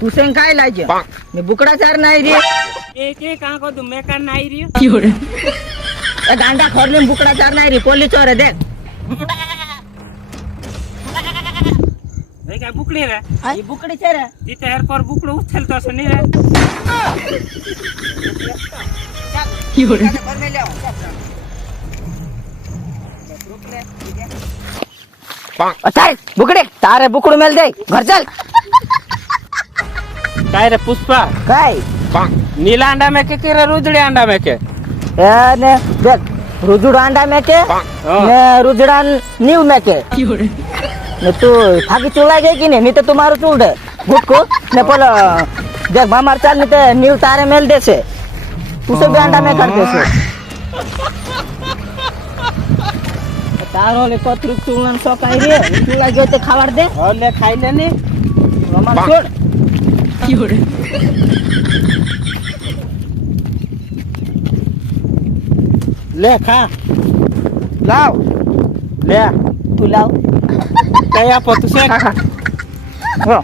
तू सेंग काय लायचे मी बुकडा चार नाही रे एक एक आंको तू मैं करना आई रही गांडा खोरले बुकडा चार नाही रे पोली चोर है देख भाई काय बुकडी रे ही बुकडी છે रे तिथे एअरपोर्ट बुकडं उचलतो असं नाही रे घर में ले आओ अचाय बुकडे तारे बुकड़ू मेल दे घर चल काय रे पुष्पा काय नीला अंडा में के रे रुजड़ी अंडा में के ने देख रुजुड़ अंडा में के ने रुजड़ा नीव में के ने तू थाकी चुला गई कि नहीं तो तुम्हारो चूड़ गुट को ने बोलो देख मामार चाल नहीं तो नीव तारे मेल दे से उसे भी अंडा में कर दे से तारो ले पत्रुक चूलन सो काई रे चूला गयो तो खावाड़ दे और ले खाई लेनी मामार छोड़ ले खा लाओ ले तू लाओ काय आप तू से खा हो